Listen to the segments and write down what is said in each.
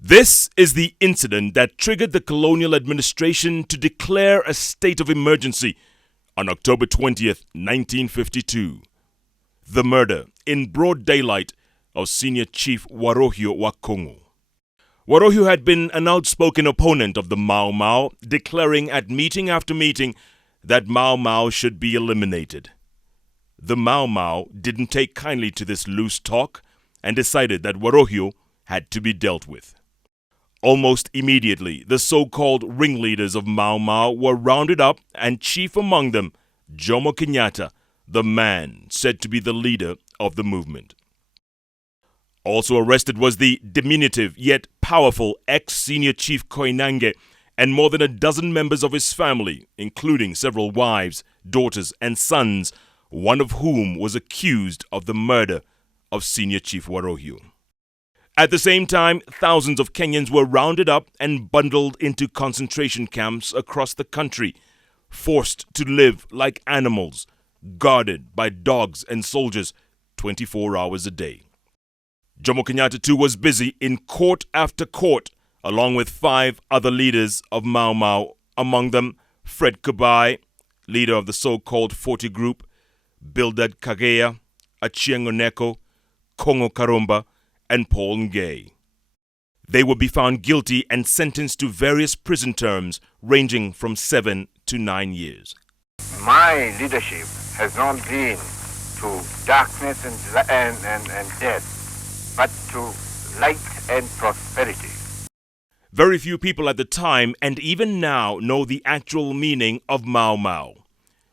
This is the incident that triggered the colonial administration to declare a state of emergency on October 20th, 1952. The murder, in broad daylight, of Senior Chief Warohio wa Kongo. Warohio had been an outspoken opponent of the Mau Mau, declaring at meeting after meeting that Mau Mau should be eliminated. The Mau Mau didn't take kindly to this loose talk and decided that Warohio had to be dealt with. Almost immediately, the so-called ringleaders of Mau Mau were rounded up, and chief among them, Jomo Kenyatta, the man said to be the leader of the movement. Also arrested was the diminutive yet powerful ex-senior chief Koinange and more than a dozen members of his family, including several wives, daughters, and sons, one of whom was accused of the murder of Senior Chief Warohio. At the same time, thousands of Kenyans were rounded up and bundled into concentration camps across the country, forced to live like animals, guarded by dogs and soldiers 24 hours a day. Jomo Kenyatta too was busy in court after court, along with 5 other leaders of Mau Mau, among them Fred Kubai, leader of the so-called 40 Group, Bildad Kagea, Achieng' Oneko, Kongo Karumba, and Paul Ngei. They would be found guilty and sentenced to various prison terms ranging from 7 to 9 years. My leadership has not been to darkness and death, but to light and prosperity. Very few people at the time and even now know the actual meaning of Mau Mau.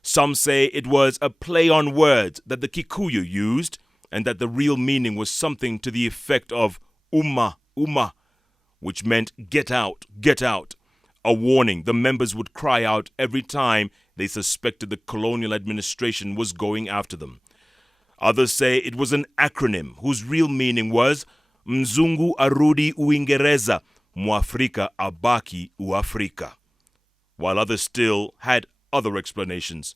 Some say it was a play on words that the Kikuyu used, and that the real meaning was something to the effect of Uma, Uma, which meant get out, a warning the members would cry out every time they suspected the colonial administration was going after them. Others say it was an acronym whose real meaning was Mzungu arudi Uingereza, Mwafrika abaki Uafrika, while others still had other explanations.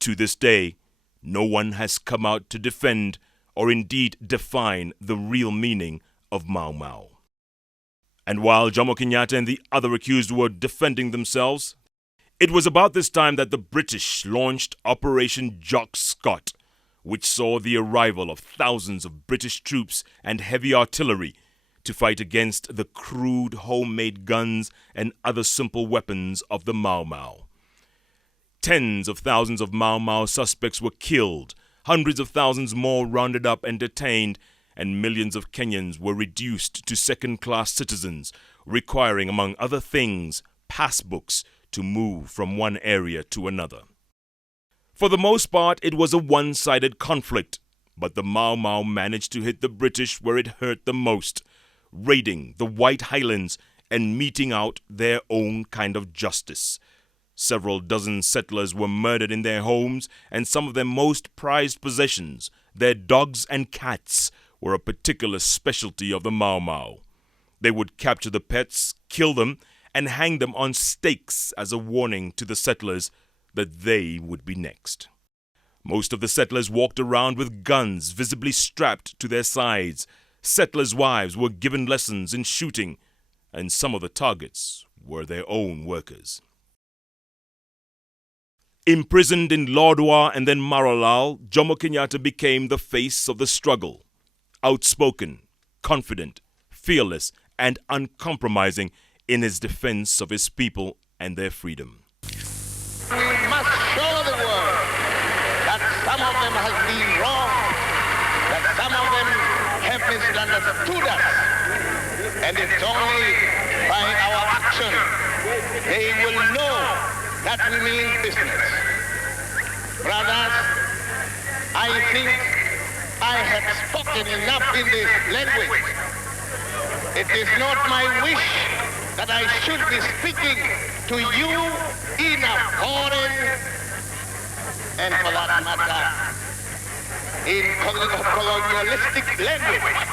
To this day, no one has come out to defend or indeed define the real meaning of Mau Mau. And while Jomo Kenyatta and the other accused were defending themselves, it was about this time that the British launched Operation Jock Scott, which saw the arrival of thousands of British troops and heavy artillery to fight against the crude homemade guns and other simple weapons of the Mau Mau. Tens of thousands of Mau Mau suspects were killed, hundreds of thousands more rounded up and detained, and millions of Kenyans were reduced to second-class citizens, requiring, among other things, passbooks to move from one area to another. For the most part, it was a one-sided conflict, but the Mau Mau managed to hit the British where it hurt the most, raiding the White Highlands and meting out their own kind of justice. Several dozen settlers were murdered in their homes, and some of their most prized possessions, their dogs and cats, were a particular specialty of the Mau Mau. They would capture the pets, kill them, and hang them on stakes as a warning to the settlers that they would be next. Most of the settlers walked around with guns visibly strapped to their sides. Settlers' wives were given lessons in shooting, and some of the targets were their own workers. Imprisoned in Lodwar and then Maralal, Jomo Kenyatta became the face of the struggle. Outspoken, confident, fearless, and uncompromising in his defense of his people and their freedom. We must show the world that some of them have been wrong, that some of them have misunderstood us, and it's only by our action they will know that we mean business. Brothers, I think I have spoken enough in this language. It is not my wish that I should be speaking to you in a foreign, and for that matter, in colonialistic language.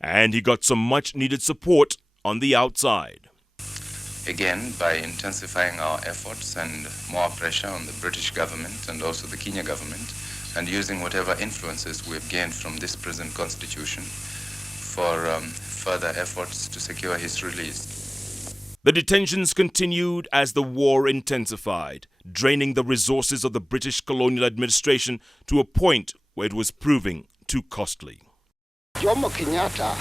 And he got some much-needed support on the outside. Again, by intensifying our efforts and more pressure on the British government and also the Kenya government, and using whatever influences we've gained from this present constitution for further efforts to secure his release. The detentions continued as the war intensified, draining the resources of the British colonial administration to a point where it was proving too costly. Jomo Kenyatta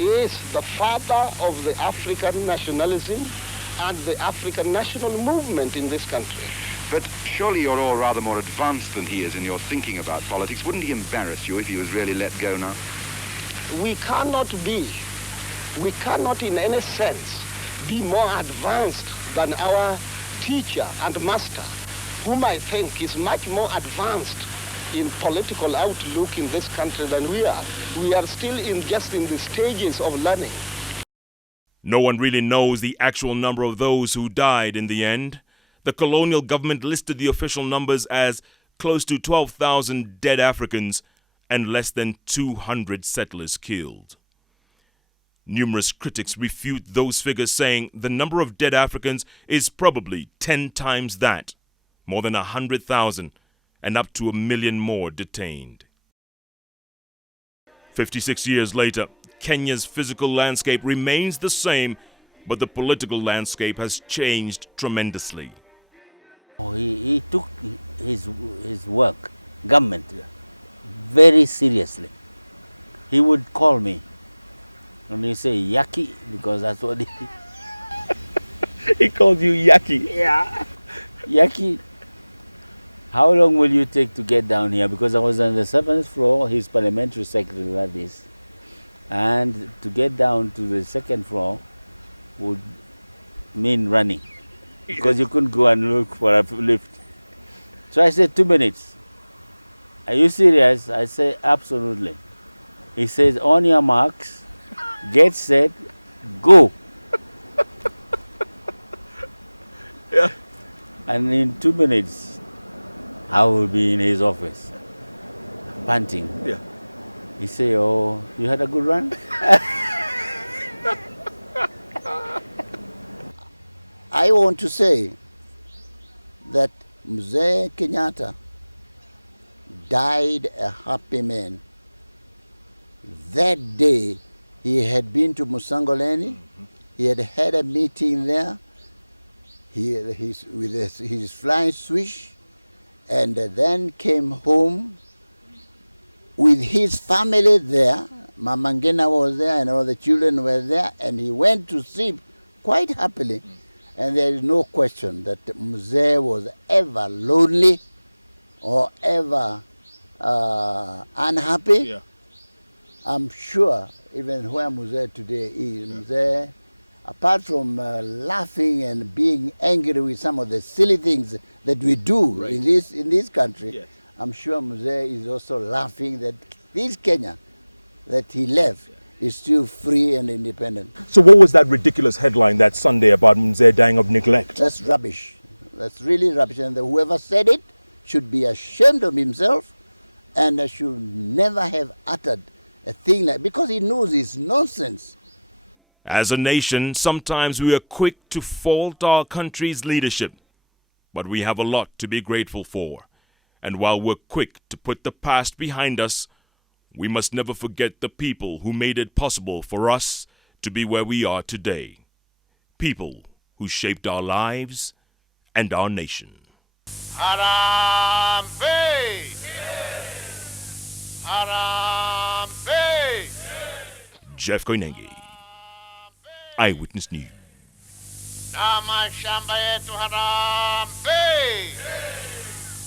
is the father of the African nationalism and the African national movement in this country. But surely you're all rather more advanced than he is in your thinking about politics. Wouldn't he embarrass you if he was really let go now? We cannot in any sense be more advanced than our teacher and master, whom I think is much more advanced in political outlook in this country than we are. We are still just in the stages of learning. No one really knows the actual number of those who died in the end. The colonial government listed the official numbers as close to 12,000 dead Africans and less than 200 settlers killed. Numerous critics refute those figures, saying the number of dead Africans is probably 10 times that, more than 100,000, and up to 1 million more detained. 56 years later, Kenya's physical landscape remains the same, but the political landscape has changed tremendously. He took his work, government, very seriously. He would call me and he say Yaki, because that's what He called you Yaki? Yeah. Yaki, how long will you take to get down here? Because I was on the 7th floor, his parliamentary secretary like this. And to get down to the 2nd floor would mean running, because you couldn't go and look for a lift. So I said 2 minutes. Are you serious? I say absolutely. He says, on your marks, get set, go. Yeah. And in 2 minutes, I will be in his office, panting. Yeah. He say, oh, you had a good run? I want to say that Mzee Kenyatta died a happy man. That day, he had been to Musangoleni. He had had a meeting there with his flying swish, and then came home with his family there. Mama Ngina was there and all the children were there, and he went to sleep quite happily. And there is no question that Mzee was ever lonely or ever unhappy. Yeah. I'm sure even where Mzee today is, Mzee, apart from laughing and being angry with some of the silly things that we do in this country, Yes. I'm sure Mzee is also laughing that this Kenya that he left is still free and independent. So what was that ridiculous headline that Sunday about Mzee dying of neglect? That's rubbish. That's really rubbish. And whoever said it should be ashamed of himself and should never have uttered a thing like, because he knows it's nonsense. As a nation, sometimes we are quick to fault our country's leadership, but we have a lot to be grateful for. And while we're quick to put the past behind us, we must never forget the people who made it possible for us to be where we are today. People who shaped our lives and our nation. Harambe! Harambe! Jeff Koinange, Eyewitness News. Na mashamba yetu harambe!